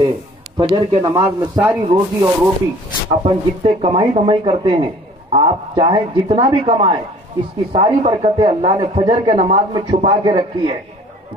ہوتے ہیں. فجر کے نماز میں ساری روزی اور روٹی اپن جتنے کمائی دھمائی کرتے ہیں، آپ چاہے جتنا بھی کمائیں، اس کی ساری برکتیں اللہ نے فجر کے نماز میں چھپا کے رکھی ہے.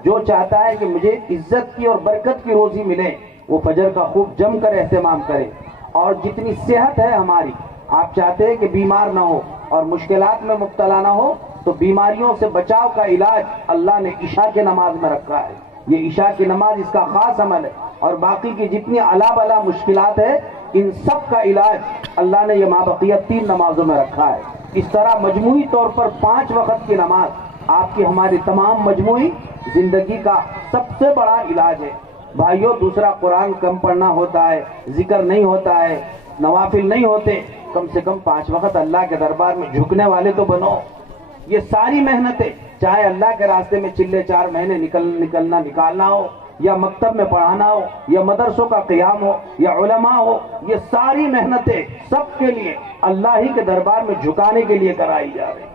جو چاہتا ہے کہ مجھے عزت کی اور برکت کی روزی ملے، وہ فجر کا خوب جم کر اہتمام کرے. اور جتنی صحت ہے ہماری، آپ چاہتے ہیں کہ بیمار نہ ہو اور مشکلات میں مبتلا نہ ہو، تو بیماریوں سے بچاؤ کا علاج اللہ نے عشاء کے نماز میں رکھا ہے. یہ عشاء کی نماز اس کا خاص عمل ہے. اور باقی کی جتنی علا بلا مشکلات ہے، ان سب کا علاج اللہ نے یہ مابقیت 3 نمازوں میں رکھا ہے. اس طرح مجموعی طور پر 5 وقت کی نماز آپ کی ہماری تمام مجموعی زندگی کا سب سے بڑا علاج ہے. بھائیوں، دوسرا قرآن کم پڑھنا ہوتا ہے، ذکر نہیں ہوتا ہے، نوافل نہیں ہوتے، کم سے کم 5 وقت اللہ کے دربار میں جھکنے والے تو بنو. یہ ساری محنتیں، چاہے اللہ کے راستے میں چلے 4 مہینے نکالنا ہو، یا مکتب میں پڑھانا ہو، یا مدرسوں کا قیام ہو، یا علماء ہو، یہ ساری محنتیں سب کے لیے اللہ ہی کے دربار میں جھکانے کے لیے کرائی جا رہی.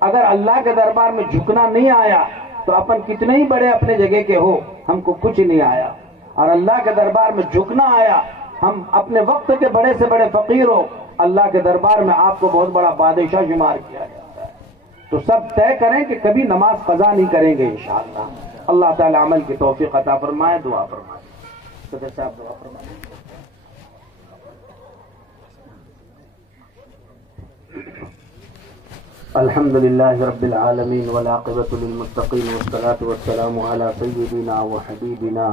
اگر اللہ کے دربار میں جھکنا نہیں آیا تو اپن کتنے ہی بڑے اپنے جگہ کے ہو، ہم کو کچھ نہیں آیا. اور اللہ کے دربار میں جھکنا آیا، ہم اپنے وقت کے بڑے سے بڑے فقیر ہو، اللہ کے دربار میں آپ کو بہت بڑا بادشاہ شمار کیا جاتا ہے. تو سب طے کریں کہ کبھی نماز قضا نہیں کریں گے انشاءاللہ. اللہ تعالی عمل کی توفیق عطا فرمائے. دعا فرمائے. صدر صاحب دعا فرمائے. الحمد للہ رب العالمین والعاقبۃ للمتقین والصلاة والسلام علی سیدنا وحبیبنا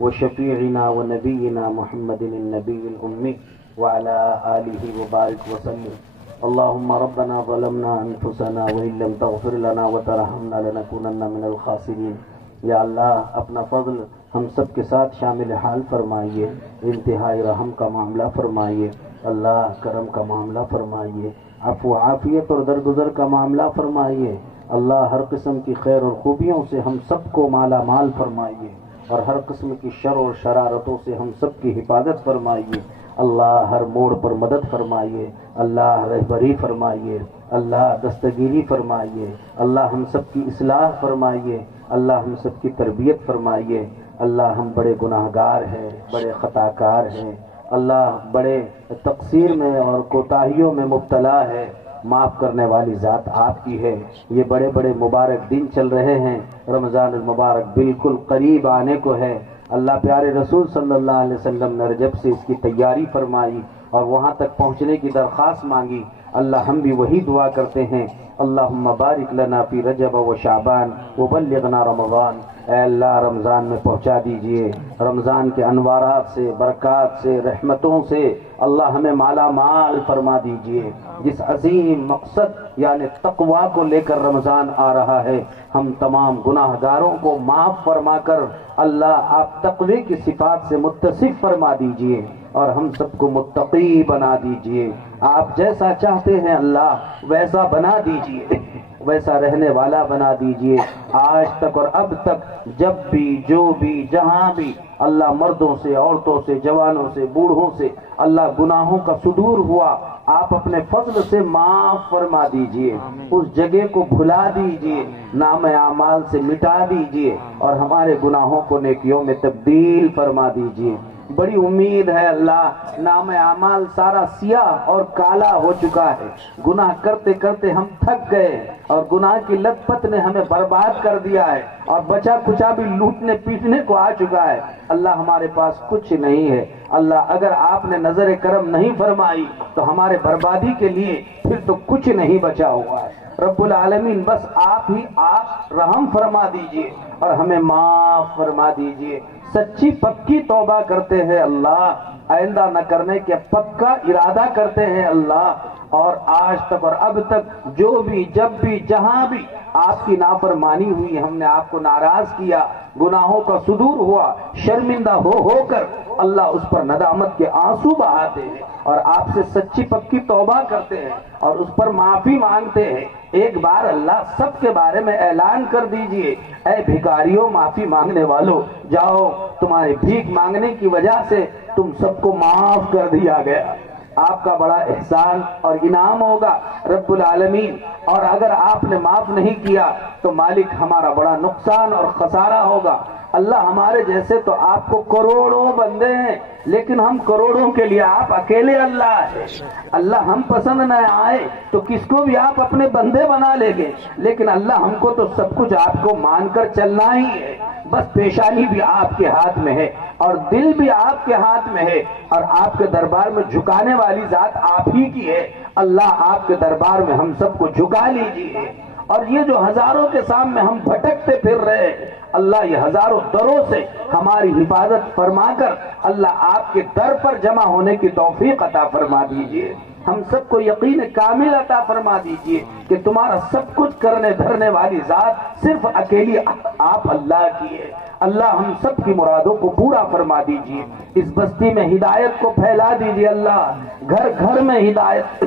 وشفیعنا ونبینا محمد النبی الأمی وعلى آلہ وبارک وسلم. اللهم ربنا ظلمنا انفسنا وان لم تغفر لنا وترحمنا لنكونن من الخاسرین. یا اللہ، اپنا فضل ہم سب کے ساتھ شامل حال فرمائیے، انتہائی رحم کا معاملہ فرمائیے، اللہ کرم کا معاملہ فرمائیے، عفو عافیت اور درگزر کا معاملہ فرمائیے. اللہ ہر قسم کی خیر اور خوبیوں سے ہم سب کو مالا مال فرمائیے، اور ہر قسم کی شر اور شرارتوں سے ہم سب کی حفاظت فرمائیے. اللہ ہر موڑ پر مدد فرمائیے، اللہ رہبری فرمائیے، اللہ دستگیری فرمائیے، اللہ ہم سب کی اصلاح فرمائیے، اللہ ہم سب کی تربیت فرمائیے. اللہ ہم بڑے گناہ گار ہیں، بڑے خطا کار ہیں، اللہ بڑے تقصیر میں اور کوتاہیوں میں مبتلا ہے. معاف کرنے والی ذات آپ کی ہے. یہ بڑے بڑے مبارک دن چل رہے ہیں، رمضان المبارک بالکل قریب آنے کو ہے. اللہ پیارے رسول صلی اللہ علیہ وسلم نے رجب سے اس کی تیاری فرمائی اور وہاں تک پہنچنے کی درخواست مانگی. اللہ ہم بھی وہی دعا کرتے ہیں، اللہم بارک لنا فی رجب و شعبان وبلغنا رمضان. اے اللہ رمضان میں پہنچا دیجئے، رمضان کے انوارات سے، برکات سے، رحمتوں سے اللہ ہمیں مالا مال فرما دیجئے. جس عظیم مقصد یعنی تقوی کو لے کر رمضان آ رہا ہے، ہم تمام گناہ گاروں کو معاف فرما کر اللہ آپ تقوی کی صفات سے متصف فرما دیجئے اور ہم سب کو متقی بنا دیجئے. آپ جیسا چاہتے ہیں اللہ ویسا بنا دیجئے، ویسا رہنے والا بنا دیجئے. آج تک اور اب تک جب بھی، جو بھی، جہاں بھی اللہ مردوں سے، عورتوں سے، جوانوں سے، بوڑھوں سے اللہ گناہوں کا صدور ہوا، آپ اپنے فضل سے معاف فرما دیجئے. اس جگہ کو بھلا دیجئے، نام اعمال سے مٹا دیجئے اور ہمارے گناہوں کو نیکیوں میں تبدیل فرما دیجئے. بڑی امید ہے اللہ، نام اعمال سارا سیاہ اور کالا ہو چکا ہے. گناہ کرتے کرتے ہم تھک گئے اور گناہ کی لت پت نے ہمیں برباد کر دیا ہے اور بچا کچا بھی لوٹنے پیٹنے کو آ چکا ہے. اللہ ہمارے پاس کچھ نہیں ہے. اللہ اگر آپ نے نظر کرم نہیں فرمائی تو ہمارے بربادی کے لیے پھر تو کچھ نہیں بچا ہوا ہے. رب العالمین بس آپ ہی آپ رحم فرما دیجئے اور ہمیں معاف فرما دیجئے. سچی پکی توبہ کرتے ہیں اللہ، آئندہ نہ کرنے کے پکا ارادہ کرتے ہیں اللہ. اور آج تک اور اب تک جو بھی، جب بھی، جہاں بھی آپ کی نافرمانی ہوئی، ہم نے آپ کو ناراض کیا، گناہوں کا صدور ہوا، شرمندہ ہو کر اللہ اس پر ندامت کے آنسو بہاتے ہیں اور آپ سے سچی پکی توبہ کرتے ہیں اور اس پر معافی مانگتے ہیں. ایک بار اللہ سب کے بارے میں اعلان کر دیجئے، اے بھکاریوں، معافی مانگنے والوں، جاؤ، تمہارے بھیک مانگنے کی وجہ سے تم سب کو معاف کر دیا گیا. آپ کا بڑا احسان اور انعام ہوگا رب العالمین. اور اگر آپ نے معاف نہیں کیا تو مالک ہمارا بڑا نقصان اور خسارہ ہوگا. اللہ ہمارے جیسے تو آپ کو کروڑوں بندے ہیں، لیکن ہم کروڑوں کے لیے آپ اکیلے اللہ ہیں۔ اللہ ہم پسند نہ آئے تو کس کو بھی آپ اپنے بندے بنا لیں گے، لیکن اللہ ہم کو تو سب کچھ آپ کو مان کر چلنا ہی ہے۔ بس پیشانی بھی آپ کے ہاتھ میں ہے اور دل بھی آپ کے ہاتھ میں ہے، اور آپ کے دربار میں جھکانے والی ذات آپ ہی کی ہے۔ اللہ آپ کے دربار میں ہم سب کو جھکا لیجیے، اور یہ جو ہزاروں کے سامنے ہم بھٹکتے پھر رہے ہیں، اللہ یہ ہزاروں دروں سے ہماری حفاظت فرما کر اللہ آپ کے در پر جمع ہونے کی توفیق عطا فرما دیجیے۔ ہم سب کو یقین کامل عطا فرما دیجیے کہ تمہارا سب کچھ کرنے دھرنے والی ذات صرف اکیلی آپ اللہ کی ہے۔ اللہ ہم سب کی مرادوں کو پورا فرما دیجیے، اس بستی میں ہدایت کو پھیلا دیجیے۔ اللہ گھر گھر میں ہدایت،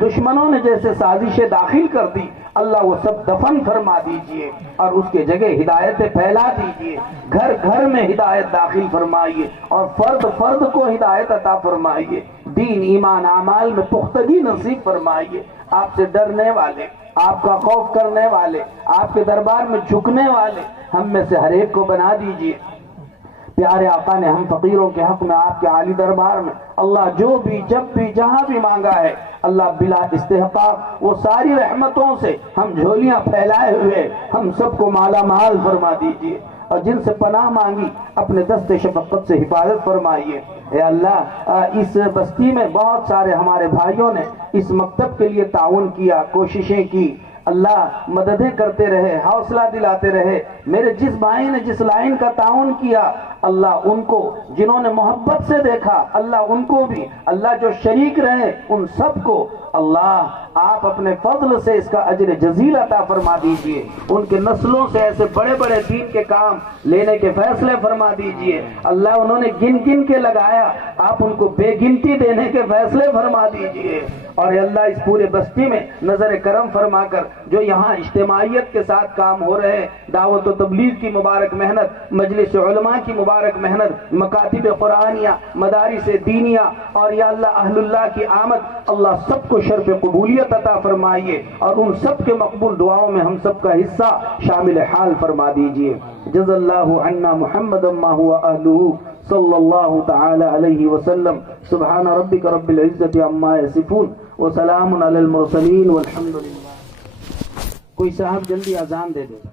دشمنوں نے جیسے سازشیں داخل کر دی اللہ وہ سب دفن فرما دیجئے اور اس کے جگہ ہدایتیں پھیلا دیجئے۔ گھر گھر میں ہدایت داخل فرمائیے اور فرد فرد کو ہدایت عطا فرمائیے۔ دین ایمان اعمال میں پختگی نصیب فرمائیے۔ آپ سے ڈرنے والے، آپ کا خوف کرنے والے، آپ کے دربار میں جھکنے والے ہم میں سے ہر ایک کو بنا دیجئے۔ پیارے آقا نے ہم فقیروں کے حق میں آپ کے عالی دربار میں اللہ جو بھی جب بھی جہاں بھی مانگا ہے اللہ بلا استحقاق وہ ساری رحمتوں سے ہم جھولیاں پھیلائے ہوئے ہم سب کو مالا مال فرما دیجئے، اور جن سے پناہ مانگی اپنے دست شفقت سے حفاظت فرمائیے۔ اے اللہ اس بستی میں بہت سارے ہمارے بھائیوں نے اس مکتب کے لیے تعاون کیا، کوششیں کی، اللہ مددیں کرتے رہے، حوصلہ دلاتے رہے۔ میرے جس بھائی نے جس لائن کا تعاون کیا اللہ ان کو، جنہوں نے محبت سے دیکھا اللہ ان کو بھی، اللہ جو شریک رہے ان سب کو اللہ آپ اپنے فضل سے اس کا اجر جزیل عطا فرما دیجئے۔ ان کے نسلوں سے ایسے بڑے بڑے دین کے کام لینے کے فیصلے فرما دیجئے۔ اللہ انہوں نے گن گن کے لگایا، آپ ان کو بے گنتی دینے کے فیصلے فرما دیجئے۔ اور اللہ اس پورے بستی میں نظر کرم فرما کر جو یہاں اجتماعیت کے ساتھ کام ہو رہے، دعوت و تبلیغ کی مبارک محنت، مجلس علماء کی مبارک محنت، مکاتب قرآنیہ، مدارس دینیہ، اور یا اللہ اہل اللہ کی آمد، اللہ سب کو شرف قبولیت عطا فرمائیے اور ان سب کے مقبول دعاؤں میں ہم سب کا حصہ شامل حال فرما دیجئے۔ جزا اللہ عنا محمد ما هو اہلہ صلی اللہ تعالی علیہ وسلم۔ سبحان ربک رب العزت عما یصفون وسلام علی المرسلین والحمد للہ۔ کوئی صاحب جلدی اذان دے دے۔